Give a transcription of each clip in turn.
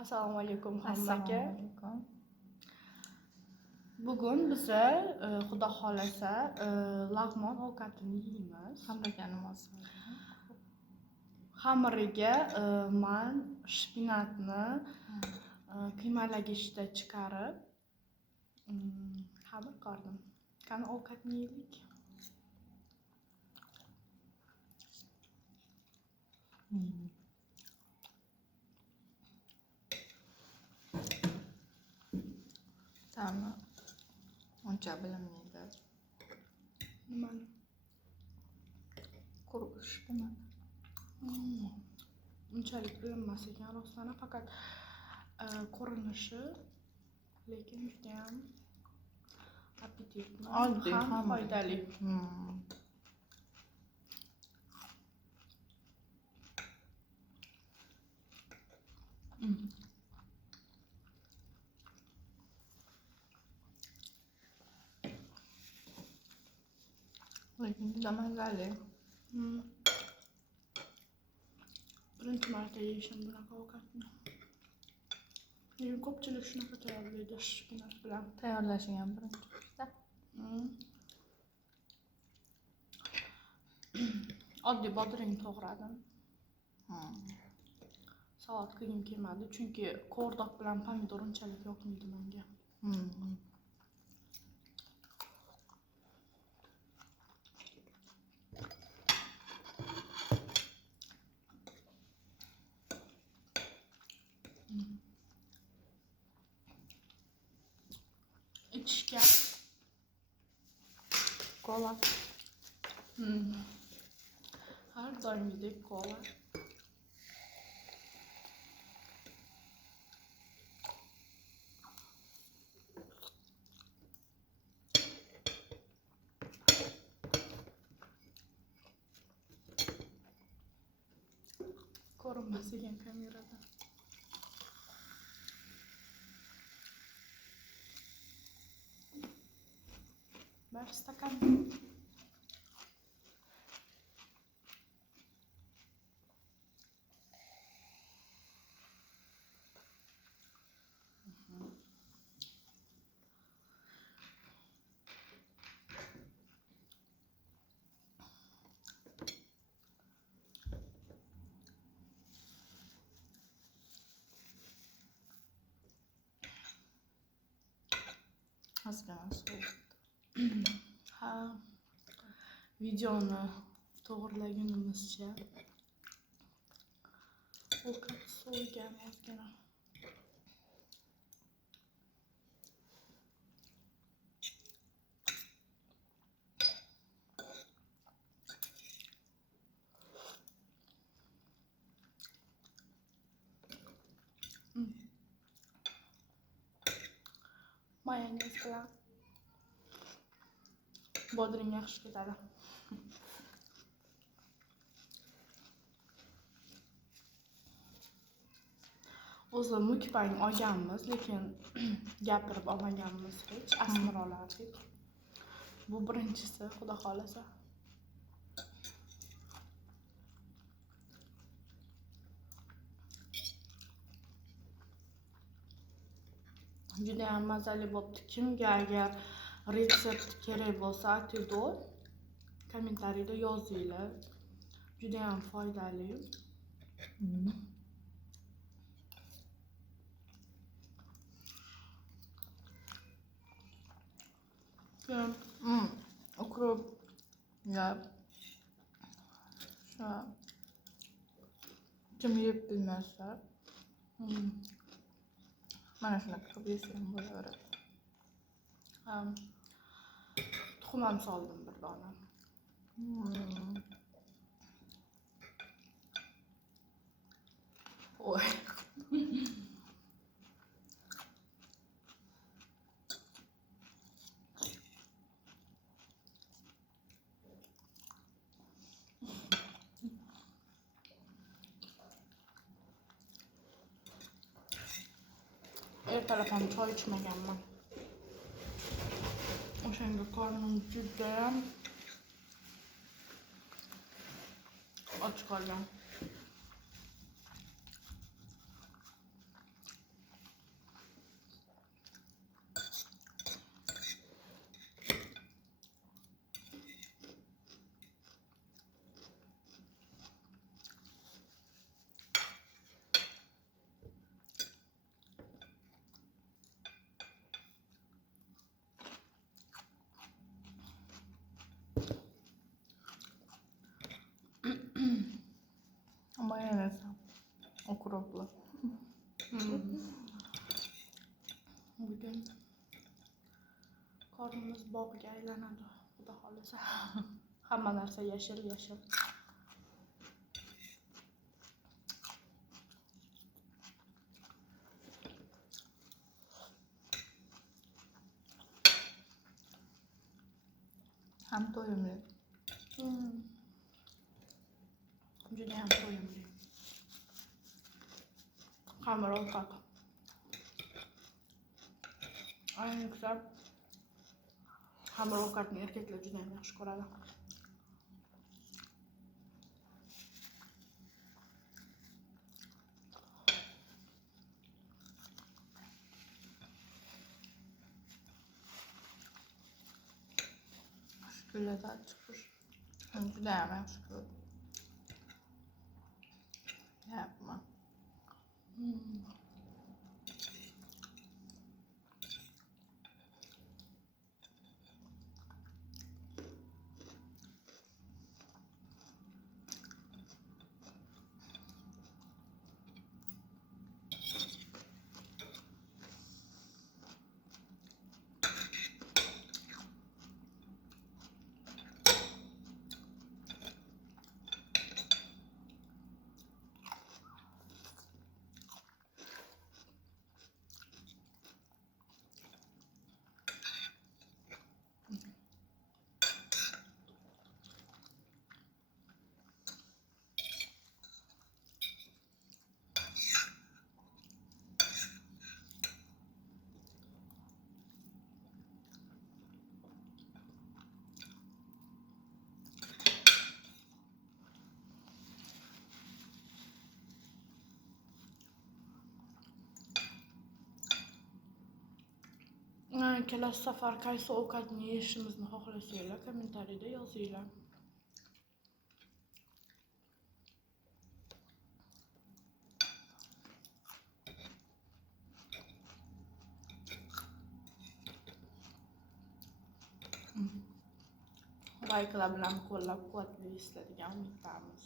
Assalomu alaykum hammaga. Assalomu alaykum. Bugun biz xudo xolasa lag'mon ovqatini yeymiz. Hammaga namoz Xamiriga man shpinatni qiymalagichda chiqarib xamir qildim. Qani ovqatni yeylik. Tamam. Uncha bilinmaydi. Nimani? Quruq shpinat. Unchalik bilinmas ekan rostdan, faqat ko'rinishi, lekin juda ham appetitli, Oddiy ham foydali. Lekin juda mazali. Birinchi marta yeyishim bunaqa ovqatni. Lekin ko'pchilik shunaqa tayyorlaydi shpinat bilan. Tayyorlashi ham birinchi kursda. Oddiy bodring to'g'radim. Salat qilgim kelmadi, chunki qo'rdoq bilan pomidor unchalik yoqmaydi menga. İçişken Kola. Her doimgidek kola. Ko'rinmas ekan kamerada. Bir stakan. Ozgina suv. Ha, videoni to'g'irlagunimizcha ovqat sovigan ozgina. Mayonez bilan bodring yaxshi ketadi. O'zi mukbang olganmiz, lekin gapirib olmaganmiz hech, asmir olardik. Bu birinchisi, xudo xolasa. Juda ham mazali bo'pti. Kimga agar retsept kerak bo'lsa, aytinglar, kommentariyada yozinglar. Juda ham foydali. Ukrop yab. Şu kim yeb bilmezsa. Mana shunaqa qilib yesam bo'laveradi. Tuxum ham soldim bir dona. Oy. Ertalab ham choy ichmaganman. O'shanga qornim juda ham och qolgan. Bugun qornimiz bog'ga aylanadi, xudo xohlasa. Hamma narsa yashil-yashil. Ham to'yimli. Juda ham to'yimli. Xamir ovqat. Ayniqsa xamir ovqatni erkaklar juda ham yaxshi ko'radi. Gullar chiqish. Juda ham yaxshi ko'rdim. Yapma. Kelasi safar qaysi ovqatni yeyishimizni xohlasanglar, kommentariyada yozinglar. Like'lar bilan qo'llab-quvvatlaysizlar degan umiddamiz.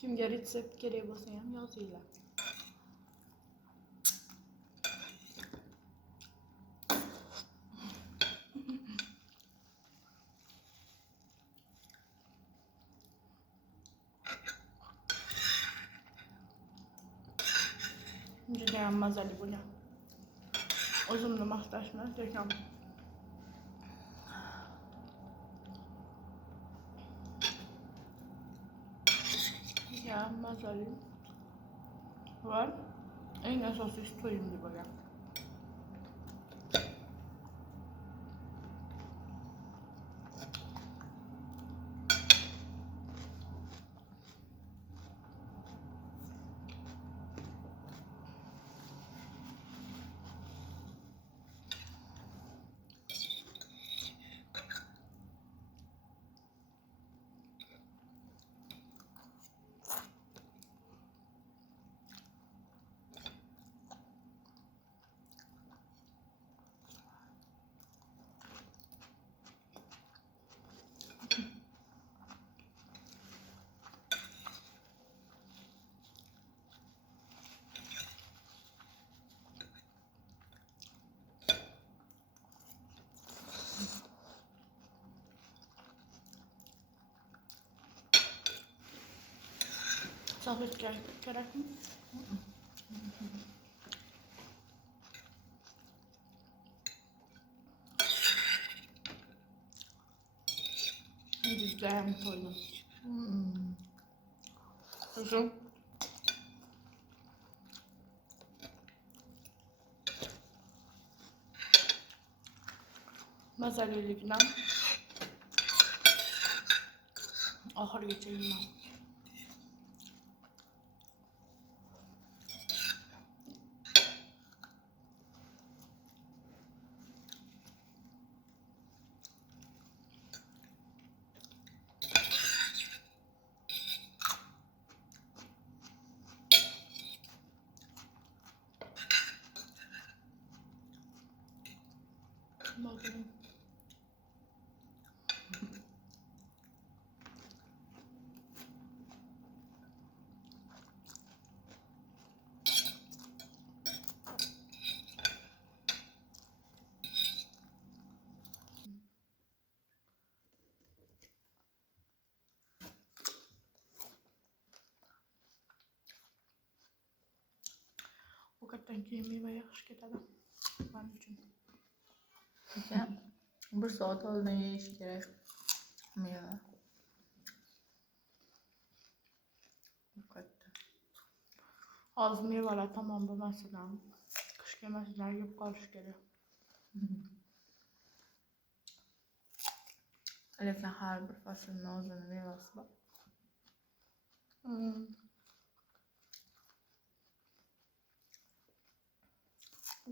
Kimga retsept kerak bo'lsa ham yozinglar. Juda ham mazali bo'lgan. O'zimni maqtashni lekin ya mazali va eng asosiysi to'yimli bo'lgan. Salfetka kerakmi? Juda ham to'ydim. Uzun. Mazalilikdan oxirigacha yeyman. Bakın. Ovqatdan keyin meva yaxshi ketadi. Men uchun. Lekin 1 soat oldin yeyish kerak. Meva. Ovqatda. Hozir mevalar tamom bo'lmasidan, qish kelmasidan yeb qolish kerak. Lekin har bir faslning o'zini mevasi bor.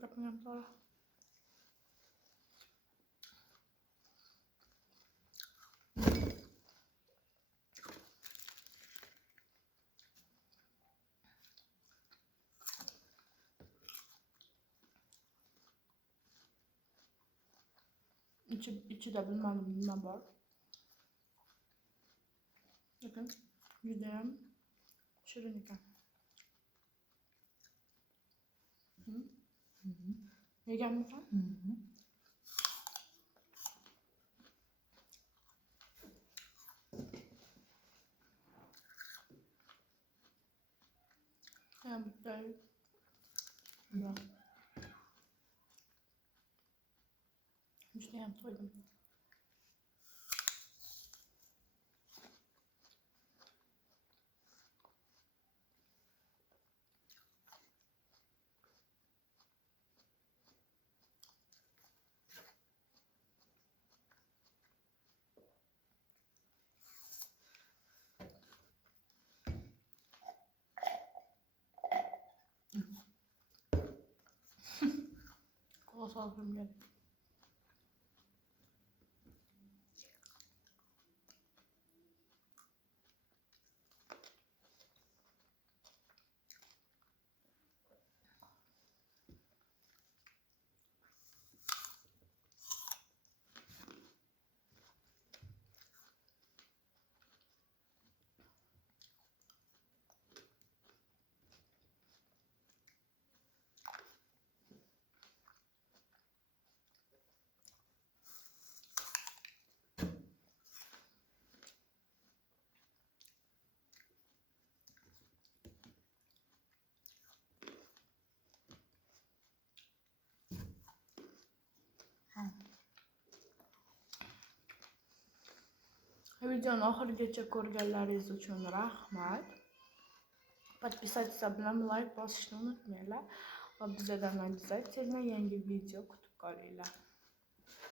Gapim ham to'g'ri. İçida bilmadim nima bor. Lekin judayam shirin ekan. Yeganmisan? Hem bitta. Judayam to'ydim. Kola salgım geldi. Videoni oxirigacha ko'rganlaringiz uchun rahmat. Podpisatsiya bilan like bosishni unutmanglar va bizdan obязательно yangi video kutib qolinglar.